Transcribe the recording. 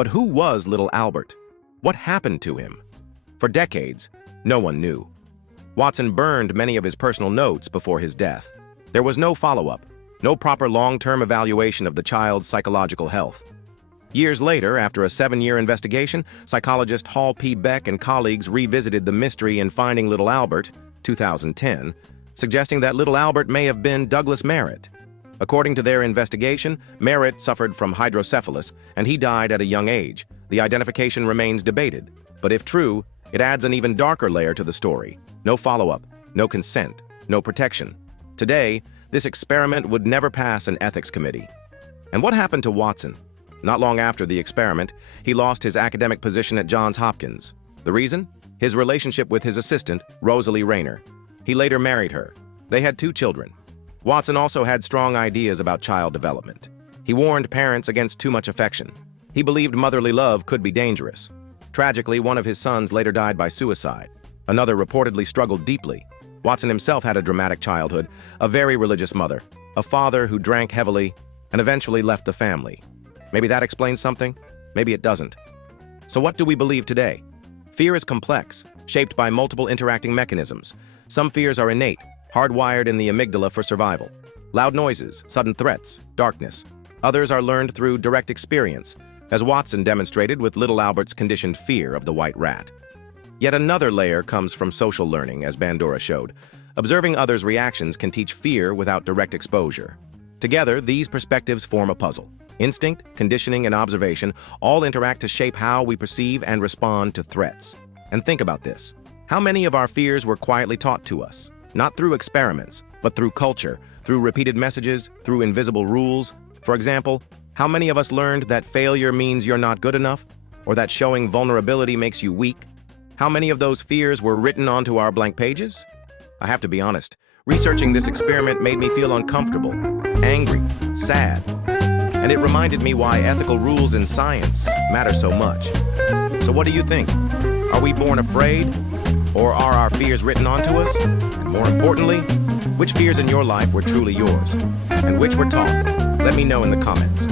But who was little Albert? What happened to him? For decades, no one knew. Watson burned many of his personal notes before his death. There was no follow-up, no proper long-term evaluation of the child's psychological health. Years later, after a 7-year investigation, psychologist Hall P. Beck and colleagues revisited the mystery in Finding Little Albert, 2010, suggesting that little Albert may have been Douglas Merritt. According to their investigation, Merritt suffered from hydrocephalus, and he died at a young age. The identification remains debated, but if true, it adds an even darker layer to the story. No follow-up, no consent, no protection. Today, this experiment would never pass an ethics committee. And what happened to Watson? Not long after the experiment, he lost his academic position at Johns Hopkins. The reason? His relationship with his assistant, Rosalie Rayner. He later married her. They had 2 children. Watson also had strong ideas about child development. He warned parents against too much affection. He believed motherly love could be dangerous. Tragically, one of his sons later died by suicide. Another reportedly struggled deeply. Watson himself had a dramatic childhood, a very religious mother, a father who drank heavily, and eventually left the family. Maybe that explains something, maybe it doesn't. So what do we believe today? Fear is complex, shaped by multiple interacting mechanisms. Some fears are innate, hardwired in the amygdala for survival. Loud noises, sudden threats, darkness. Others are learned through direct experience, as Watson demonstrated with little Albert's conditioned fear of the white rat. Yet another layer comes from social learning, as Bandura showed. Observing others' reactions can teach fear without direct exposure. Together, these perspectives form a puzzle. Instinct, conditioning, and observation all interact to shape how we perceive and respond to threats. And think about this. How many of our fears were quietly taught to us? Not through experiments, but through culture, through repeated messages, through invisible rules. For example, how many of us learned that failure means you're not good enough, or that showing vulnerability makes you weak? How many of those fears were written onto our blank pages? I have to be honest, researching this experiment made me feel uncomfortable, angry, sad, and it reminded me why ethical rules in science matter so much. So what do you think? Are we born afraid? Or are our fears written onto us? And more importantly, which fears in your life were truly yours? And which were taught? Let me know in the comments.